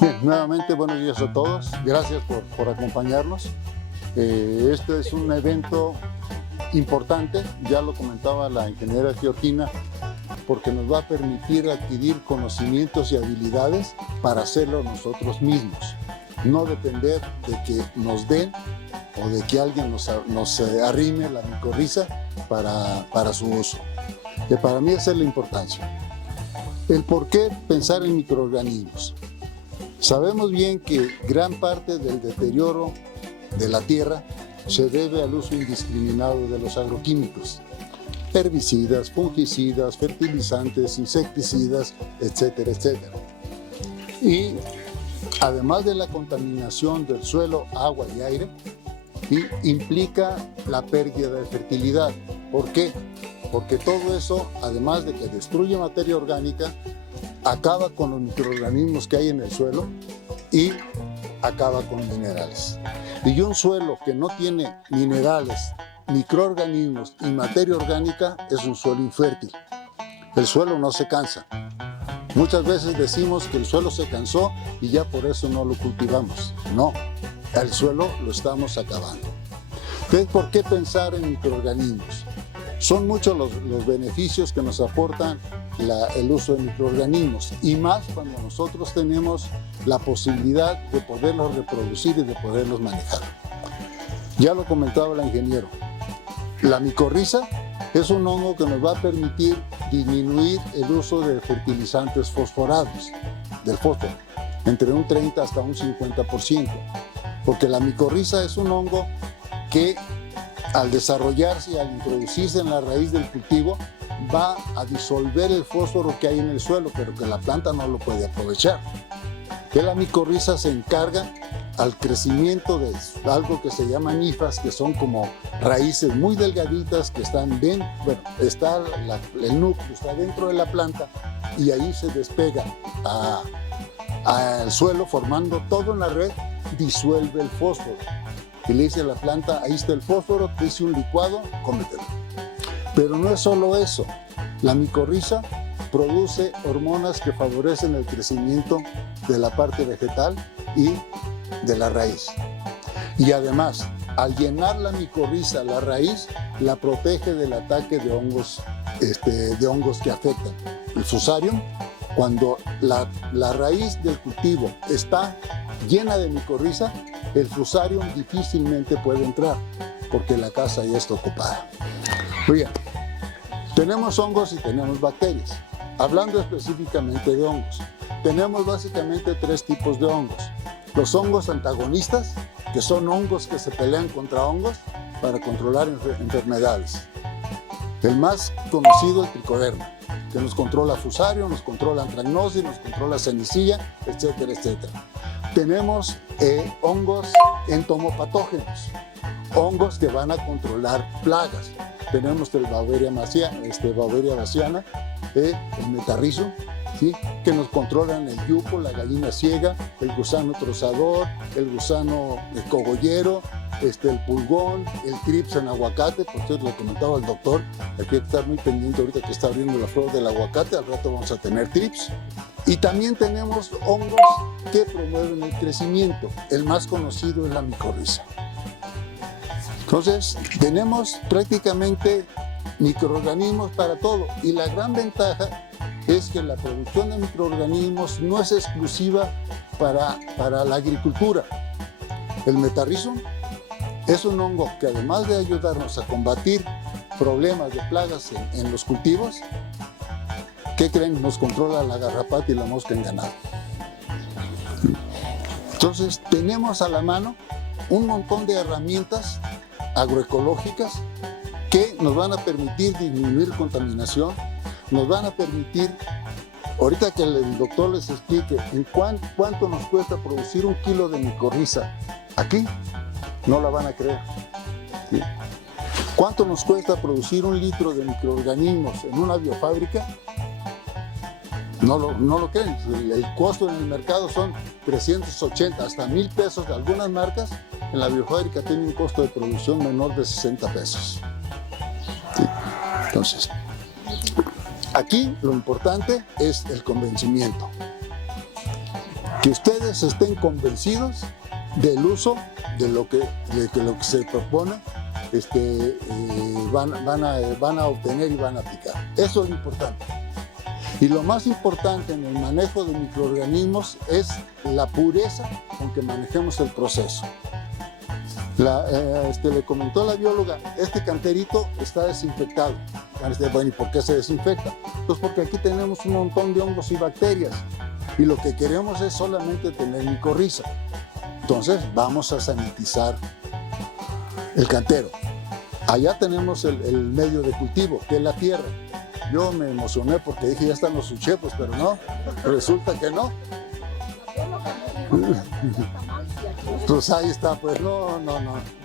Bien, nuevamente buenos días a todos. Gracias por acompañarnos. Este es un evento importante, ya lo comentaba la ingeniera Georgina, porque nos va a permitir adquirir conocimientos y habilidades para hacerlo nosotros mismos. No depender de que nos den o de que alguien nos arrime la micorriza para su uso. Que para mí esa es la importancia. El por qué pensar en microorganismos. Sabemos bien que gran parte del deterioro de la tierra se debe al uso indiscriminado de los agroquímicos, herbicidas, fungicidas, fertilizantes, insecticidas, etcétera, etcétera. Y además de la contaminación del suelo, agua y aire, implica la pérdida de fertilidad. ¿Por qué? Porque todo eso, además de que destruye materia orgánica, acaba con los microorganismos que hay en el suelo y acaba con minerales. Y un suelo que no tiene minerales, microorganismos y materia orgánica es un suelo infértil. El suelo no se cansa. Muchas veces decimos que el suelo se cansó y ya por eso no lo cultivamos. No, el suelo lo estamos acabando. Entonces, ¿por qué pensar en microorganismos? Son muchos los beneficios que nos aportan el uso de microorganismos, y más cuando nosotros tenemos la posibilidad de poderlos reproducir y de poderlos manejar. Ya lo comentaba el ingeniero, la micorriza es un hongo que nos va a permitir disminuir el uso de fertilizantes fosforados, del fósforo, entre un 30 hasta un 50%, porque la micorriza es un hongo que al desarrollarse y al introducirse en la raíz del cultivo va a disolver el fósforo que hay en el suelo, pero que la planta no lo puede aprovechar. Que la micorriza se encarga al crecimiento de algo que se llama hifas, que son como raíces muy delgaditas que están bien, bueno, está el núcleo está dentro de la planta y ahí se despega al suelo formando todo en la red, disuelve el fósforo. Y le dice a la planta, ahí está el fósforo, te hice un licuado, cómetelo. Pero no es solo eso, la micorriza produce hormonas que favorecen el crecimiento de la parte vegetal y de la raíz. Y además, al llenar la micorriza la raíz, la protege del ataque de hongos que afectan. El fusarium, cuando la raíz del cultivo está llena de micorriza, el fusarium difícilmente puede entrar porque la casa ya está ocupada. Bien, tenemos hongos y tenemos bacterias. Hablando específicamente de hongos, tenemos básicamente tres tipos de hongos. Los hongos antagonistas, que son hongos que se pelean contra hongos para controlar enfermedades. El más conocido, el tricoderma, que nos controla fusarium, nos controla antracnosis, nos controla senicilla, etcétera, etcétera. Tenemos hongos entomopatógenos, hongos que van a controlar plagas. Tenemos el Beauveria bassiana, el metarrizo, ¿sí? Que nos controlan el yuco, la gallina ciega, el gusano trozador, el gusano cogollero, el pulgón, el trips en aguacate. Por cierto, lo comentaba el doctor, hay que estar muy pendiente ahorita que está abriendo la flor del aguacate, al rato vamos a tener trips. Y también tenemos hongos que promueven el crecimiento. El más conocido es la micorriza. Entonces, tenemos prácticamente microorganismos para todo. Y la gran ventaja es que la producción de microorganismos no es exclusiva para la agricultura. El metarrizo es un hongo que, además de ayudarnos a combatir problemas de plagas en los cultivos, ¿qué creen? Nos controla la garrapata y la mosca en ganado. Entonces, tenemos a la mano un montón de herramientas agroecológicas que nos van a permitir disminuir contaminación, nos van a permitir, ahorita que el doctor les explique en cuánto nos cuesta producir 1 kilo de micorriza aquí, no la van a creer. ¿Sí? ¿Cuánto nos cuesta producir 1 litro de microorganismos en una biofábrica? No lo creen. El costo en el mercado son 380 hasta 1,000 pesos de algunas marcas. En la biofábrica tiene un costo de producción menor de 60 pesos. ¿Sí? Entonces, aquí lo importante es el convencimiento. que ustedes estén convencidos del uso de lo que se propone, van a obtener y van a aplicar. Eso es importante. Y lo más importante en el manejo de microorganismos es la pureza con que manejemos el proceso. Le comentó la bióloga, este canterito está desinfectado. Bueno, ¿y por qué se desinfecta? Pues porque aquí tenemos un montón de hongos y bacterias y lo que queremos es solamente tener micorriza. Entonces vamos a sanitizar el cantero. Allá tenemos el medio de cultivo, que es la tierra. Yo me emocioné porque dije, ya están los uchepos, pero no, resulta que no. Pues ahí está, pues no.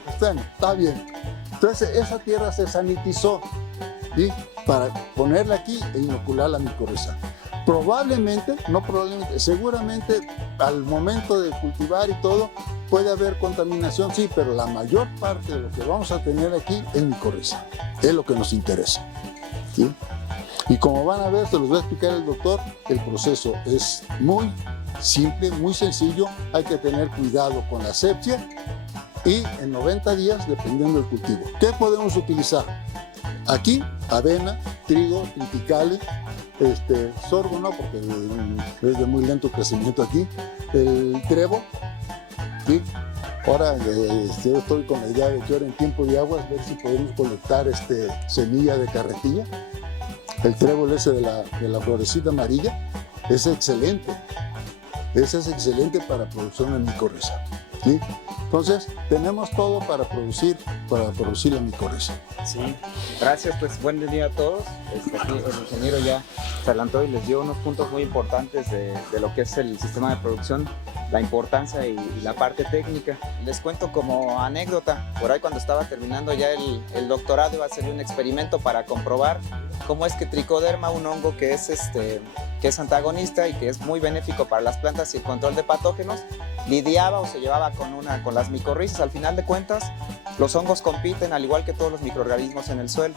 Está bien. Entonces esa tierra se sanitizó, ¿sí? Para ponerla aquí e inocular la micorriza. Seguramente al momento de cultivar y todo puede haber contaminación, sí, pero la mayor parte de lo que vamos a tener aquí es micorriza, es lo que nos interesa, ¿sí? Y como van a ver, se los va a explicar el doctor, el proceso es muy simple, muy sencillo, hay que tener cuidado con la asepsia y en 90 días, dependiendo del cultivo. ¿Qué podemos utilizar? Aquí, avena, trigo, triticale, sorgo no, porque es de muy lento crecimiento aquí, el trevo, ¿sí? Ahora yo estoy con la idea de que ahora en tiempo de aguas ver si podemos colectar semilla de carretilla. El trébol ese de la florecita amarilla es excelente. Ese es excelente para producción de micorriza, ¿sí? Entonces, tenemos todo para producir la micorriza. Sí, gracias, pues buen día a todos. Aquí el ingeniero ya se adelantó y les dio unos puntos muy importantes de lo que es el sistema de producción, la importancia y la parte técnica. Les cuento como anécdota, por ahí cuando estaba terminando ya el doctorado iba a hacer un experimento para comprobar cómo es que Trichoderma, un hongo que es antagonista y que es muy benéfico para las plantas y el control de patógenos, lidiaba o se llevaba con las micorrizas. Al final de cuentas, los hongos compiten al igual que todos los microorganismos en el suelo.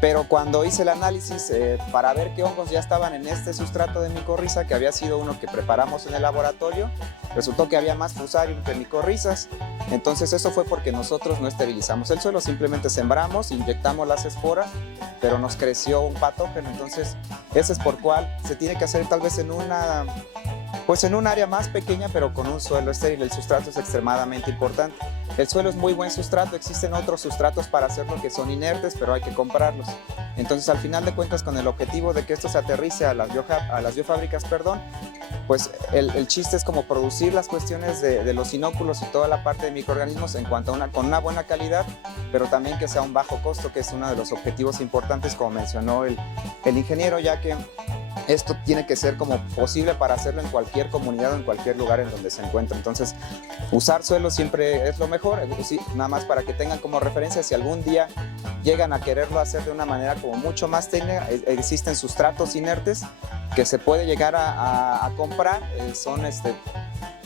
Pero cuando hice el análisis para ver qué hongos ya estaban en este sustrato de micorriza, que había sido uno que preparamos en el laboratorio, resultó que había más fusarium que micorrizas. Entonces eso fue porque nosotros no esterilizamos el suelo, simplemente sembramos, inyectamos las esporas, pero nos creció un patógeno. Entonces ese es por cual se tiene que hacer tal vez en un área más pequeña, pero con un suelo estéril. El sustrato es extremadamente importante. El suelo es muy buen sustrato, existen otros sustratos para hacerlo que son inertes, pero hay que comprarlos. Entonces, al final de cuentas, con el objetivo de que esto se aterrice a las biofábricas, pues el chiste es como producir las cuestiones de los inóculos y toda la parte de microorganismos en cuanto con una buena calidad, pero también que sea un bajo costo, que es uno de los objetivos importantes, como mencionó el ingeniero, ya que esto tiene que ser como posible para hacerlo en cualquier comunidad o en cualquier lugar en donde se encuentre. Entonces, usar suelo siempre es lo mejor, nada más para que tengan como referencia, si algún día llegan a quererlo hacer de una manera como mucho más técnica, existen sustratos inertes que se puede llegar a comprar, son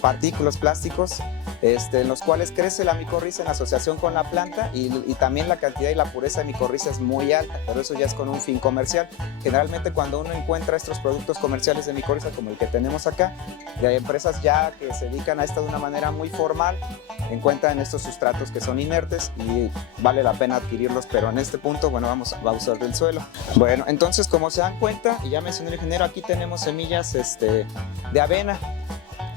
partículas plásticos en los cuales crece la micorriza en asociación con la planta y también la cantidad y la pureza de micorriza es muy alta, pero eso ya es con un fin comercial. Generalmente cuando uno encuentra estos productos comerciales de micorriza como el que tenemos acá, de empresas ya que se dedican a esto de una manera muy formal, encuentran estos sustratos que son inertes y vale la pena adquirirlos, pero en este punto, bueno, vamos a usar del suelo. Bueno, entonces como se dan cuenta, y ya mencioné el ingeniero, aquí tenemos semillas de avena.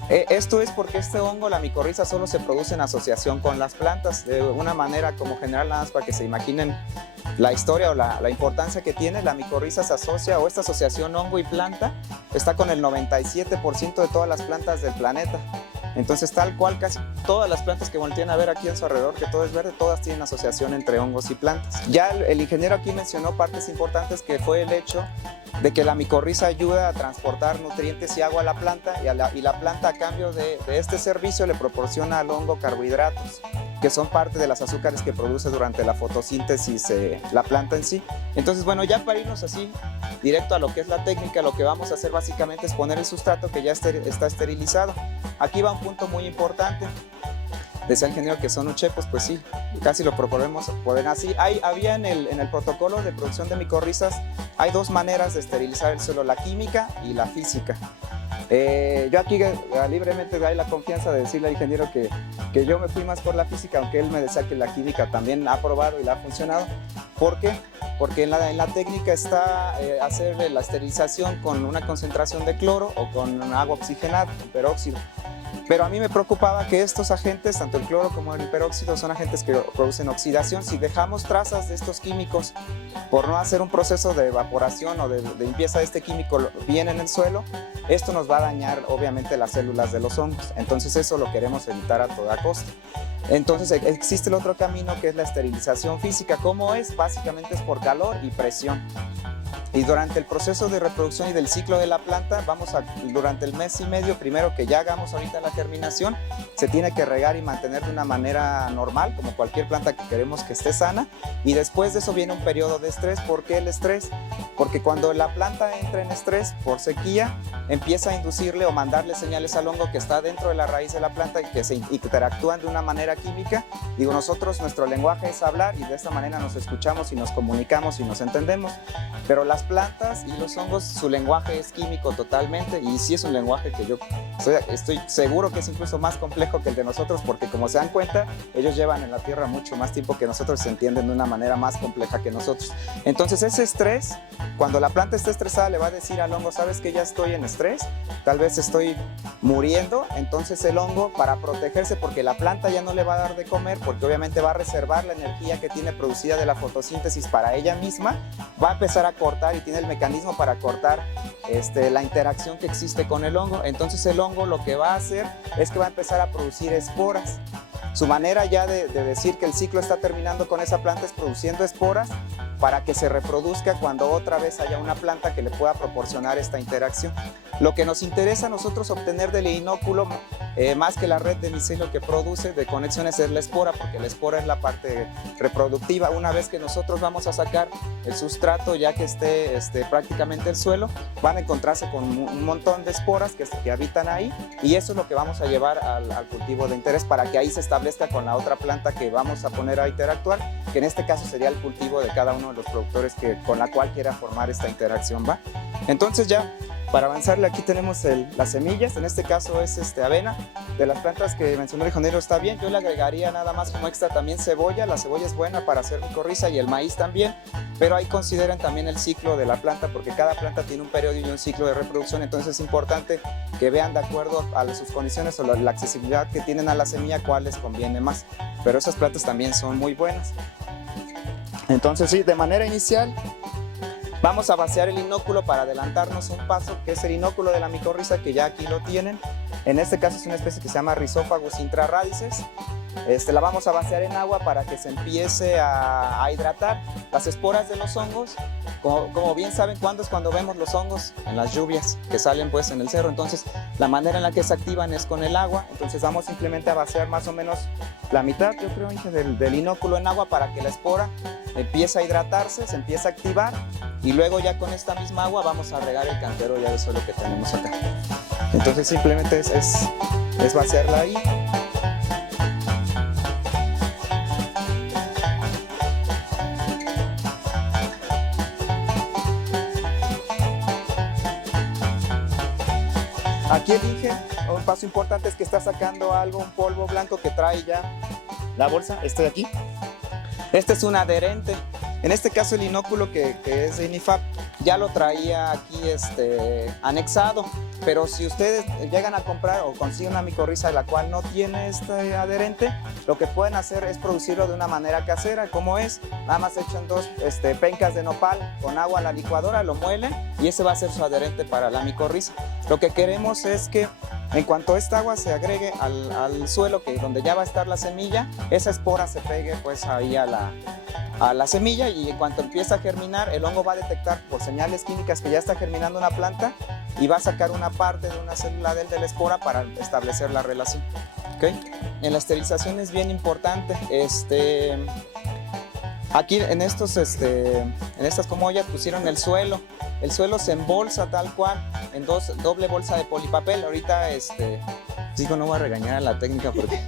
Esto es porque este hongo, la micorriza, solo se produce en asociación con las plantas, de una manera como general, nada más para que se imaginen la historia o la importancia que tiene. La micorriza se asocia, o esta asociación hongo y planta, está con el 97% de todas las plantas del planeta. Entonces, tal cual, casi todas las plantas que voltean a ver aquí en su alrededor, que todo es verde, todas tienen asociación entre hongos y plantas. Ya el ingeniero aquí mencionó partes importantes, que fue el hecho de que la micorriza ayuda a transportar nutrientes y agua a la planta, y la planta, a cambio de este servicio, le proporciona al hongo carbohidratos, que son parte de las azúcares que produce durante la fotosíntesis la planta en sí. Entonces, bueno, ya para irnos así directo a lo que es la técnica, lo que vamos a hacer básicamente es poner el sustrato que ya está esterilizado. Aquí va un punto muy importante. Decía el ingeniero que son uchepos, pues sí, casi lo proponemos poner así. Había en el protocolo de producción de micorrizas, hay dos maneras de esterilizar el suelo, la química y la física. Yo aquí libremente doy la confianza de decirle al ingeniero que yo me fui más por la física, aunque él me decía que la química también ha probado y la ha funcionado. ¿Por qué? Porque en la técnica está hacer la esterilización con una concentración de cloro o con agua oxigenada, con peróxido. Pero a mí me preocupaba que estos agentes, tanto el cloro como el peróxido, son agentes que producen oxidación. Si dejamos trazas de estos químicos por no hacer un proceso de evaporación o de limpieza de este químico bien en el suelo, esto nos va a dañar obviamente las células de los hongos. Entonces eso lo queremos evitar a toda costa. Entonces existe el otro camino que es la esterilización física. ¿Cómo es? Básicamente es por calor y presión. Y durante el proceso de reproducción y del ciclo de la planta, durante el mes y medio, primero que ya hagamos ahorita la germinación, se tiene que regar y mantener de una manera normal, como cualquier planta que queremos que esté sana. Y después de eso viene un periodo de estrés. ¿Por qué el estrés? Porque cuando la planta entra en estrés por sequía, empieza a inducirle o mandarle señales al hongo que está dentro de la raíz de la planta y que se interactúan de una manera química. Digo, nosotros, nuestro lenguaje es hablar y de esta manera nos escuchamos y nos comunicamos y nos entendemos. Pero las plantas y los hongos, su lenguaje es químico totalmente, y sí es un lenguaje que yo estoy seguro que es incluso más complejo que el de nosotros, porque como se dan cuenta, ellos llevan en la tierra mucho más tiempo que nosotros, se entienden de una manera más compleja que nosotros. Entonces ese estrés, cuando la planta está estresada, le va a decir al hongo, ¿sabes que ya estoy en estrés? Tal vez estoy muriendo. Entonces el hongo, para protegerse, porque la planta ya no le va a dar de comer, porque obviamente va a reservar la energía que tiene producida de la fotosíntesis para ella misma, va a empezar a cortar y tiene el mecanismo para cortar la interacción que existe con el hongo. Entonces el hongo lo que va a hacer es que va a empezar a producir esporas. Su manera ya de decir que el ciclo está terminando con esa planta es produciendo esporas para que se reproduzca cuando otra vez haya una planta que le pueda proporcionar esta interacción. Lo que nos interesa a nosotros obtener del inóculo, más que la red de micelio que produce de conexiones, es la espora, porque la espora es la parte reproductiva. Una vez que nosotros vamos a sacar el sustrato, ya que esté prácticamente el suelo, van a encontrarse con un montón de esporas que habitan ahí, y eso es lo que vamos a llevar al cultivo de interés para que ahí se establezca con la otra planta que vamos a poner a interactuar, que en este caso sería el cultivo de cada uno de los productores con la cual quiera formar esta interacción, ¿va? Entonces ya, para avanzarle, aquí tenemos las semillas. En este caso es avena. De las plantas que mencionó el ingeniero está bien. Yo le agregaría nada más como extra también cebolla. La cebolla es buena para hacer micorriza, y el maíz también. Pero ahí consideren también el ciclo de la planta, porque cada planta tiene un periodo y un ciclo de reproducción. Entonces es importante que vean de acuerdo a sus condiciones o la accesibilidad que tienen a la semilla cuál les conviene más. Pero esas plantas también son muy buenas. Entonces sí, de manera inicial vamos a vaciar el inóculo para adelantarnos un paso, que es el inóculo de la micorriza, que ya aquí lo tienen. En este caso es una especie que se llama Rhizophagus intrarradices. La vamos a vaciar en agua para que se empiece a hidratar. Las esporas de los hongos, como bien saben, ¿cuándo es cuando vemos los hongos? En las lluvias que salen pues en el cerro. Entonces la manera en la que se activan es con el agua. Entonces vamos simplemente a vaciar más o menos la mitad, yo creo, del inóculo en agua para que la espora empiece a hidratarse, se empiece a activar, y luego ya con esta misma agua vamos a regar el cantero ya de suelo que tenemos acá. Entonces simplemente es vaciarla ahí. Aquí el Inge, un paso importante es que está sacando un polvo blanco que trae ya la bolsa, de aquí. Este es un adherente. En este caso el inóculo que es de INIFAP ya lo traía aquí anexado, pero si ustedes llegan a comprar o consiguen una micorriza la cual no tiene este adherente, lo que pueden hacer es producirlo de una manera casera. ¿Cómo es? Nada más echan 2 pencas de nopal con agua a la licuadora, lo muelen y ese va a ser su adherente para la micorriza. Lo que queremos es que en cuanto esta agua se agregue al suelo, donde ya va a estar la semilla, esa espora se pegue pues ahí a la semilla, y en cuanto empieza a germinar, el hongo va a detectar por señales químicas que ya está germinando una planta y va a sacar una parte de una célula de la espora para establecer la relación. ¿Okay? En la esterilización es bien importante. Aquí en estas comollas pusieron el suelo. El suelo se embolsa tal cual en doble bolsa de polipapel. Ahorita Digo, no voy a regañar a la técnica porque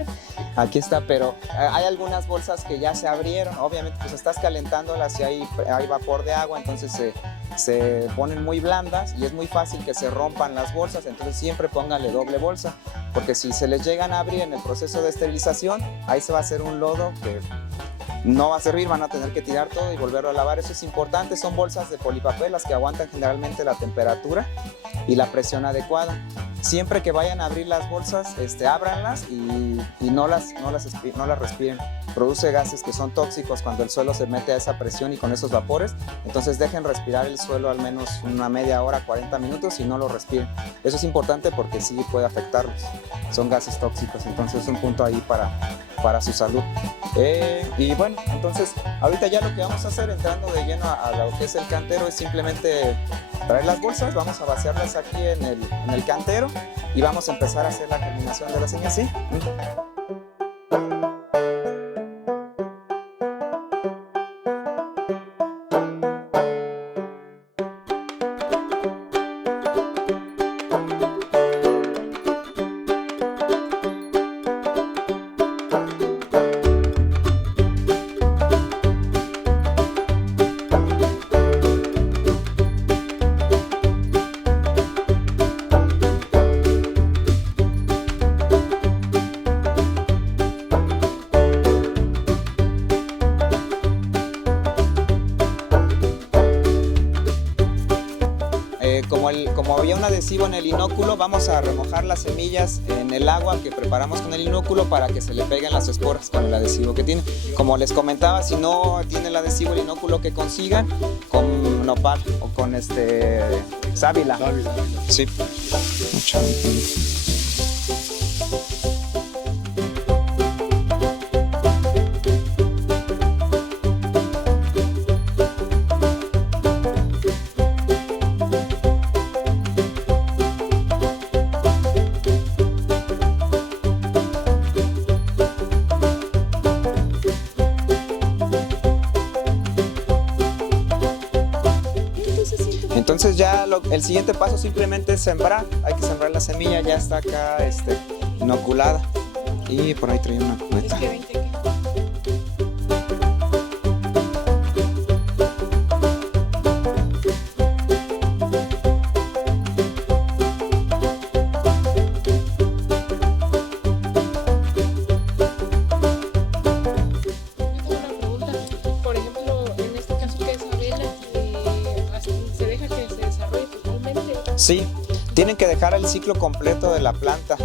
aquí está, pero hay algunas bolsas que ya se abrieron. Obviamente, pues estás calentándolas y hay vapor de agua, entonces se ponen muy blandas y es muy fácil que se rompan las bolsas. Entonces siempre pónganle doble bolsa, porque si se les llegan a abrir en el proceso de esterilización, ahí se va a hacer un lodo que no va a servir, van a tener que tirar todo y volverlo a lavar. Eso es importante. Son bolsas de polipapel las que aguantan generalmente la temperatura y la presión adecuada. Siempre que vayan a abrir las bolsas, ábranlas y no las respiren. Produce gases que son tóxicos cuando el suelo se mete a esa presión y con esos vapores. Entonces dejen respirar el suelo al menos una media hora, 40 minutos y no lo respiren. Eso es importante porque sí puede afectarlos. Son gases tóxicos, entonces es un punto ahí para su salud. Y bueno, entonces ahorita ya lo que vamos a hacer, entrando de lleno a lo que es el cantero, es simplemente traer las bolsas, vamos a vaciarlas aquí en el cantero y vamos a empezar a hacer la germinación de la semilla, ¿sí? Como había un adhesivo en el inóculo, vamos a remojar las semillas en el agua que preparamos con el inóculo para que se le peguen las esporas con el adhesivo que tiene. Como les comentaba, si no tiene el adhesivo, el inóculo que consigan, con nopal o con sábila. Sí. Entonces ya el siguiente paso simplemente es sembrar. Hay que sembrar la semilla, ya está acá inoculada. Y por ahí traía una cubeta. Sí, tienen que dejar el ciclo completo de la planta.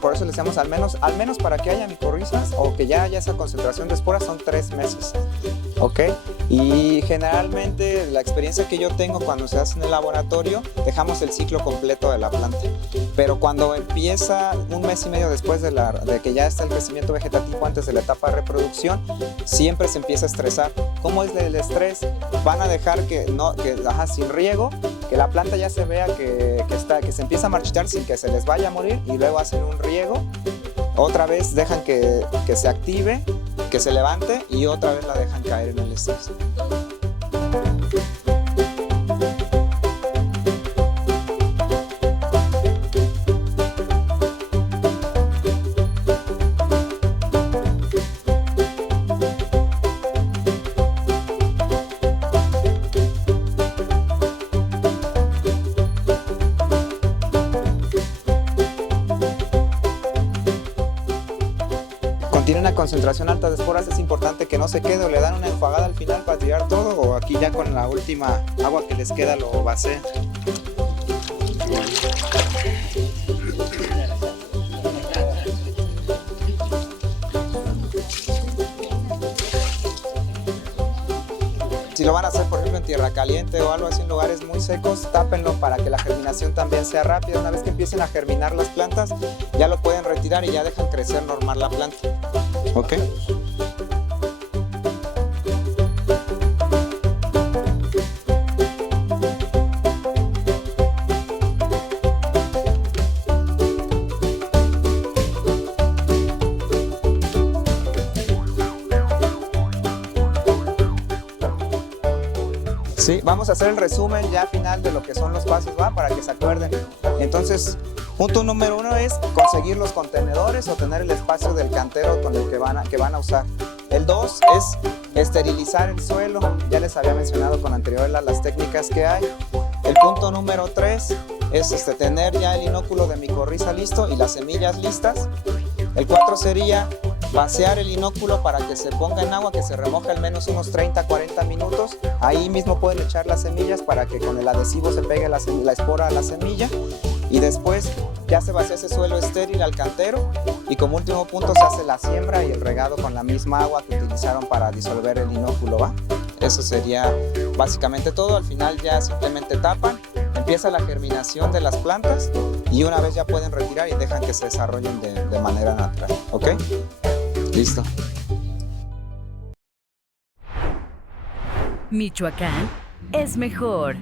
Por eso le decíamos al menos para que haya micorrizas o que ya haya esa concentración de esporas son 3 meses. ¿Ok? Y generalmente la experiencia que yo tengo cuando se hace en el laboratorio, dejamos el ciclo completo de la planta. Pero cuando empieza 1 mes y medio después de que ya está el crecimiento vegetativo, antes de la etapa de reproducción, siempre se empieza a estresar. ¿Cómo es el estrés? Van a dejar sin riego, que la planta ya se vea que se empieza a marchitar sin que se les vaya a morir, y luego hacen un riego, otra vez dejan que se active, que se levante y otra vez la dejan caer en el estrés. Tiene una concentración alta de esporas, es importante que no se quede, o le dan una enjuagada al final para tirar todo, o aquí ya con la última agua que les queda lo vacían. Si lo van a hacer, por ejemplo, en tierra caliente o algo así, en lugares muy secos, tápenlo para que la germinación también sea rápida. Una vez que empiecen a germinar las plantas, ya lo pueden retirar y ya dejan crecer normal la planta. ¿Ok? Sí, vamos a hacer el resumen ya final de lo que son los pasos, ¿va? Para que se acuerden. Entonces, punto número 1 es conseguir los contenedores o tener el espacio del cantero con el que van a usar. El 2 es esterilizar el suelo. Ya les había mencionado con anterioridad las técnicas que hay. El punto número 3 es tener ya el inóculo de micorriza listo y las semillas listas. El 4 sería vaciar el inóculo para que se ponga en agua, que se remoje al menos unos 30-40 minutos. Ahí mismo pueden echar las semillas para que con el adhesivo se pegue la espora a la semilla. Y después ya se vacía ese suelo estéril al cantero. Y como último punto se hace la siembra y el regado con la misma agua que utilizaron para disolver el inóculo, ¿va? Eso sería básicamente todo. Al final ya simplemente tapan, empieza la germinación de las plantas y una vez ya pueden retirar y dejan que se desarrollen de manera natural. ¿Ok? Listo. Michoacán es mejor.